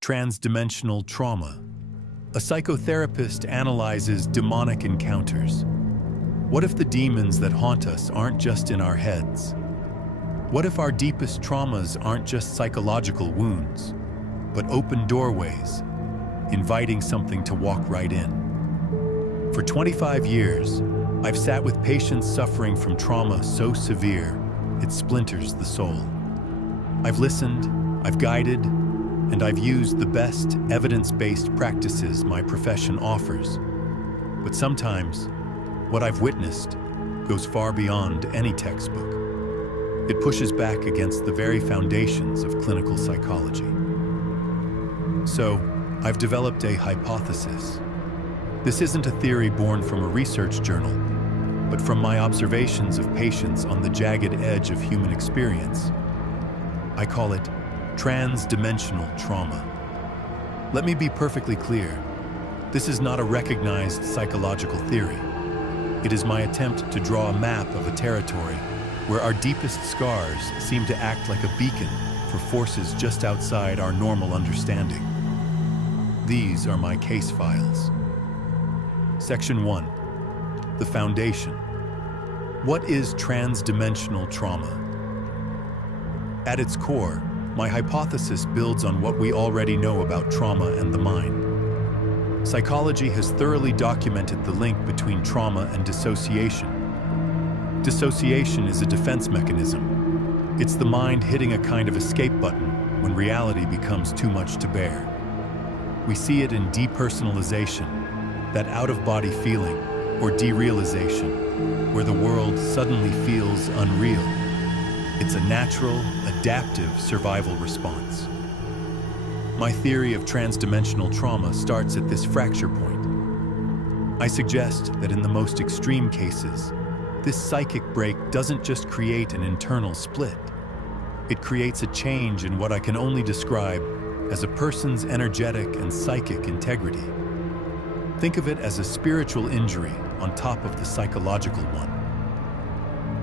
Transdimensional trauma. A psychotherapist analyzes demonic encounters. What if the demons that haunt us aren't just in our heads? What if our deepest traumas aren't just psychological wounds, but open doorways, inviting something to walk right in? For 25 years, I've sat with patients suffering from trauma so severe, it splinters the soul. I've listened, I've guided, and I've used the best evidence-based practices my profession offers. But sometimes, what I've witnessed goes far beyond any textbook. It pushes back against the very foundations of clinical psychology. So, I've developed a hypothesis. This isn't a theory born from a research journal, but from my observations of patients on the jagged edge of human experience. I call it transdimensional trauma. Let me be perfectly clear. This is not a recognized psychological theory. It is my attempt to draw a map of a territory where our deepest scars seem to act like a beacon for forces just outside our normal understanding. These are my case files. Section 1. The foundation. What is transdimensional trauma? At its core, my hypothesis builds on what we already know about trauma and the mind. Psychology has thoroughly documented the link between trauma and dissociation. Dissociation is a defense mechanism. It's the mind hitting a kind of escape button when reality becomes too much to bear. We see it in depersonalization, that out-of-body feeling, or derealization, where the world suddenly feels unreal. It's a natural, adaptive survival response. My theory of transdimensional trauma starts at this fracture point. I suggest that in the most extreme cases, this psychic break doesn't just create an internal split. It creates a change in what I can only describe as a person's energetic and psychic integrity. Think of it as a spiritual injury on top of the psychological one.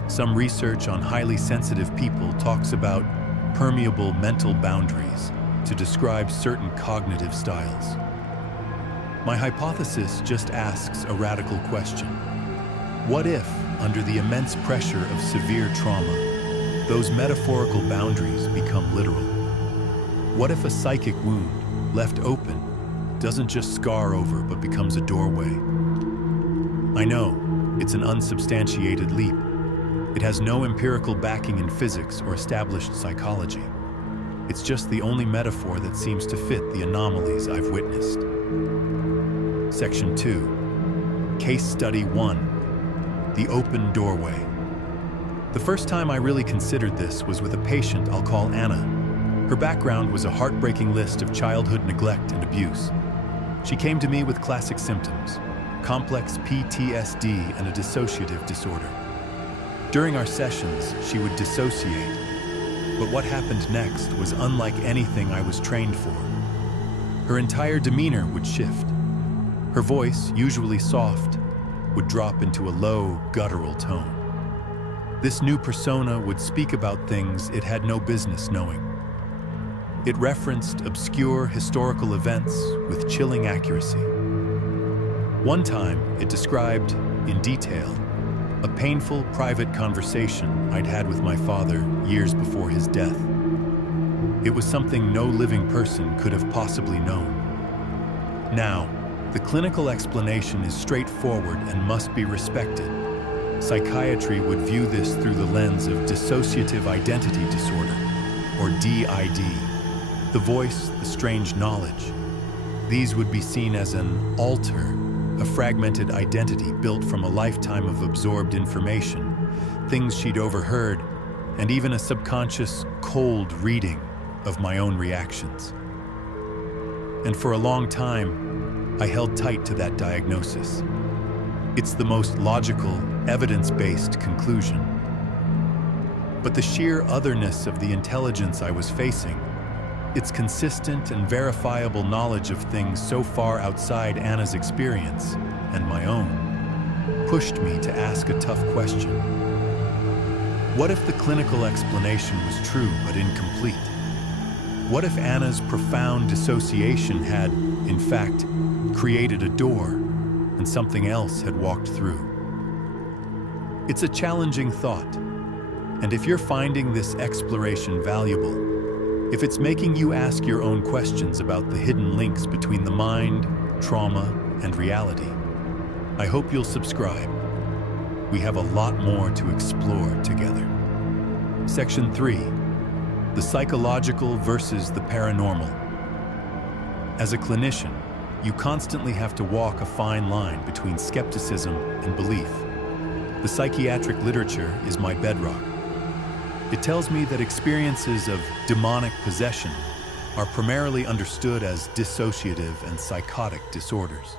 Some research on highly sensitive people talks about permeable mental boundaries to describe certain cognitive styles. My hypothesis just asks a radical question. What if, under the immense pressure of severe trauma, those metaphorical boundaries become literal? What if a psychic wound, left open, doesn't just scar over but becomes a doorway? I know, it's an unsubstantiated leap. It has no empirical backing in physics or established psychology. It's just the only metaphor that seems to fit the anomalies I've witnessed. Section 2. Case Study 1. The Open Doorway. The first time I really considered this was with a patient I'll call Anna. Her background was a heartbreaking list of childhood neglect and abuse. She came to me with classic symptoms: complex PTSD and a dissociative disorder. During our sessions, she would dissociate, but what happened next was unlike anything I was trained for. Her entire demeanor would shift. Her voice, usually soft, would drop into a low, guttural tone. This new persona would speak about things it had no business knowing. It referenced obscure historical events with chilling accuracy. One time, it described, in detail, a painful private conversation I'd had with my father years before his death. It was something no living person could have possibly known. Now, the clinical explanation is straightforward and must be respected. Psychiatry would view this through the lens of dissociative identity disorder, or DID. The voice, the strange knowledge. These would be seen as an alter, a fragmented identity built from a lifetime of absorbed information, things she'd overheard, and even a subconscious, cold reading of my own reactions. And for a long time, I held tight to that diagnosis. It's the most logical, evidence-based conclusion. But the sheer otherness of the intelligence I was facing, its consistent and verifiable knowledge of things so far outside Anna's experience and my own, pushed me to ask a tough question. What if the clinical explanation was true but incomplete? What if Anna's profound dissociation had, in fact, created a door and something else had walked through? It's a challenging thought, and if you're finding this exploration valuable, if it's making you ask your own questions about the hidden links between the mind, trauma, and reality, I hope you'll subscribe. We have a lot more to explore together. Section 3. The psychological versus the paranormal. As a clinician, you constantly have to walk a fine line between skepticism and belief. The psychiatric literature is my bedrock. It tells me that experiences of demonic possession are primarily understood as dissociative and psychotic disorders.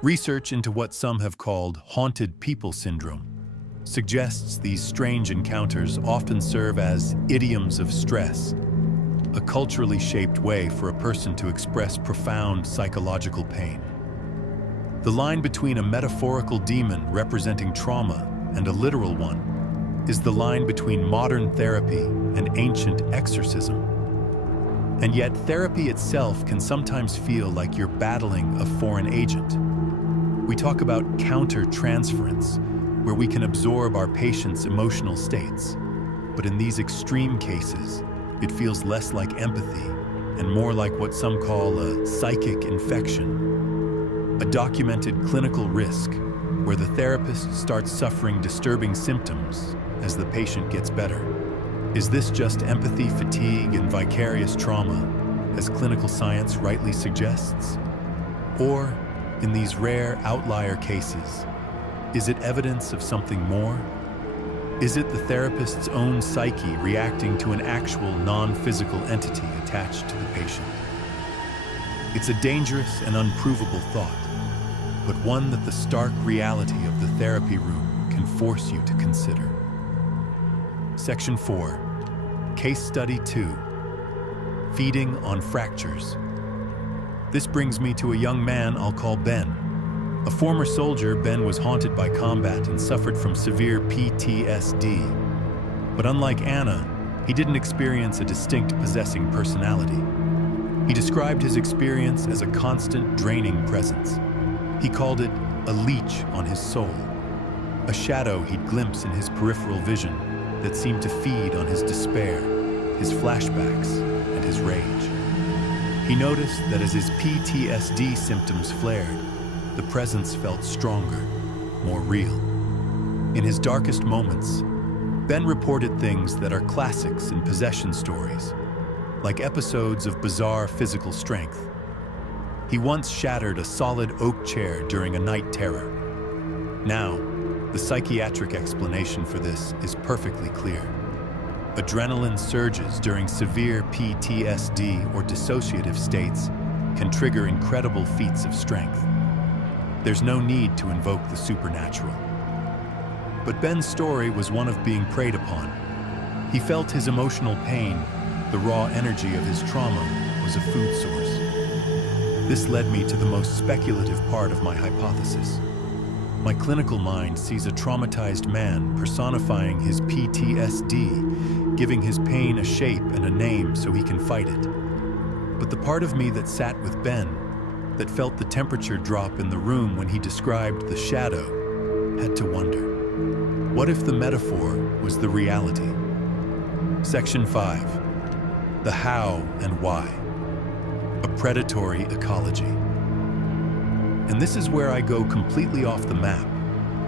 Research into what some have called haunted people syndrome suggests these strange encounters often serve as idioms of stress, a culturally shaped way for a person to express profound psychological pain. The line between a metaphorical demon representing trauma and a literal one is the line between modern therapy and ancient exorcism. And yet, therapy itself can sometimes feel like you're battling a foreign agent. We talk about counter-transference, where we can absorb our patients' emotional states. But in these extreme cases, it feels less like empathy and more like what some call a psychic infection, a documented clinical risk where the therapist starts suffering disturbing symptoms as the patient gets better. Is this just empathy fatigue and vicarious trauma, as clinical science rightly suggests? Or, in these rare outlier cases, is it evidence of something more? Is it the therapist's own psyche reacting to an actual non-physical entity attached to the patient? It's a dangerous and unprovable thought, but one that the stark reality of the therapy room can force you to consider. Section 4. Case Study 2. Feeding on Fractures. This brings me to a young man I'll call Ben. A former soldier, Ben was haunted by combat and suffered from severe PTSD. But unlike Anna, he didn't experience a distinct possessing personality. He described his experience as a constant draining presence. He called it a leech on his soul, a shadow he'd glimpse in his peripheral vision that seemed to feed on his despair, his flashbacks, and his rage. He noticed that as his PTSD symptoms flared, the presence felt stronger, more real. In his darkest moments, Ben reported things that are classics in possession stories, like episodes of bizarre physical strength. He once shattered a solid oak chair during a night terror. Now, the psychiatric explanation for this is perfectly clear. Adrenaline surges during severe PTSD or dissociative states can trigger incredible feats of strength. There's no need to invoke the supernatural. But Ben's story was one of being preyed upon. He felt his emotional pain, the raw energy of his trauma, was a food source. This led me to the most speculative part of my hypothesis. My clinical mind sees a traumatized man personifying his PTSD, giving his pain a shape and a name so he can fight it. But the part of me that sat with Ben, that felt the temperature drop in the room when he described the shadow, had to wonder, what if the metaphor was the reality? Section 5. The how and why. A predatory ecology. And this is where I go completely off the map,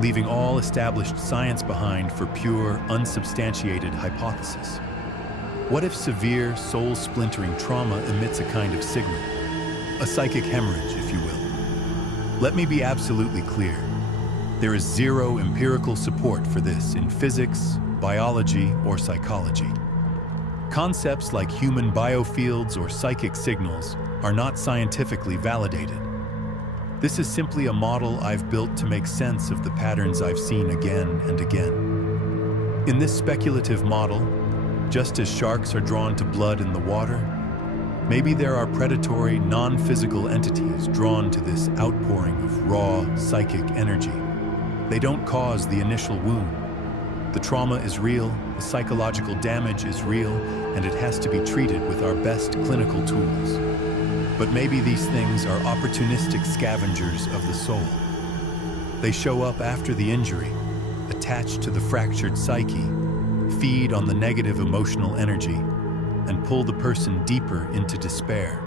leaving all established science behind for pure, unsubstantiated hypothesis. What if severe, soul-splintering trauma emits a kind of signal? A psychic hemorrhage, if you will. Let me be absolutely clear. There is zero empirical support for this in physics, biology, or psychology. Concepts like human biofields or psychic signals are not scientifically validated. This is simply a model I've built to make sense of the patterns I've seen again and again. In this speculative model, just as sharks are drawn to blood in the water, maybe there are predatory, non-physical entities drawn to this outpouring of raw, psychic energy. They don't cause the initial wound, The trauma is real, the psychological damage is real, and it has to be treated with our best clinical tools. But maybe these things are opportunistic scavengers of the soul. They show up after the injury, attached to the fractured psyche, feed on the negative emotional energy, and pull the person deeper into despair.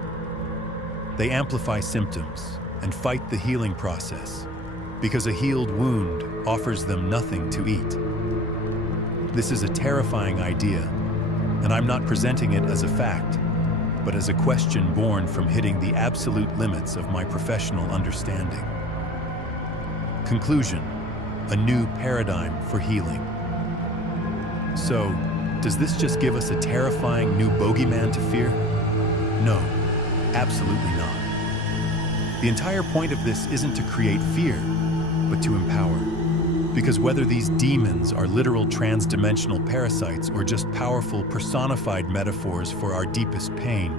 They amplify symptoms and fight the healing process, because a healed wound offers them nothing to eat. This is a terrifying idea, and I'm not presenting it as a fact, but as a question born from hitting the absolute limits of my professional understanding. Conclusion: a new paradigm for healing. So, does this just give us a terrifying new bogeyman to fear? No, absolutely not. The entire point of this isn't to create fear, but to empower. Because whether these demons are literal transdimensional parasites or just powerful personified metaphors for our deepest pain,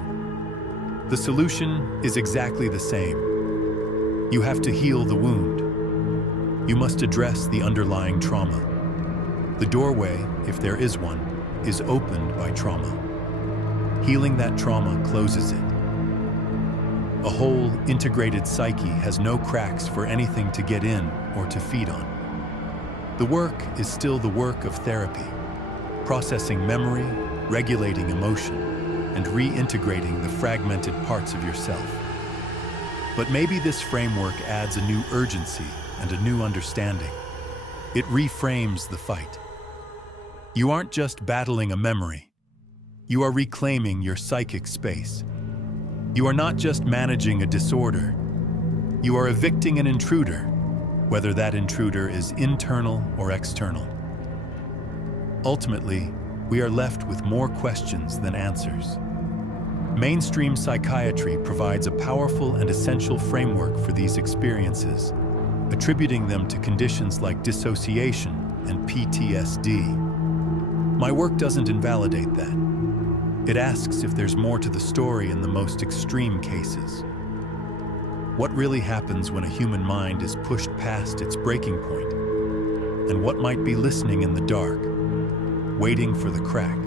the solution is exactly the same. You have to heal the wound. You must address the underlying trauma. The doorway, if there is one, is opened by trauma. Healing that trauma closes it. A whole, integrated psyche has no cracks for anything to get in or to feed on. The work is still the work of therapy, processing memory, regulating emotion, and reintegrating the fragmented parts of yourself. But maybe this framework adds a new urgency and a new understanding. It reframes the fight. You aren't just battling a memory. You are reclaiming your psychic space. You are not just managing a disorder. You are evicting an intruder, whether that intruder is internal or external. Ultimately, we are left with more questions than answers. Mainstream psychiatry provides a powerful and essential framework for these experiences, attributing them to conditions like dissociation and PTSD. My work doesn't invalidate that. It asks if there's more to the story in the most extreme cases. What really happens when a human mind is pushed past its breaking point? And what might be listening in the dark, waiting for the crack?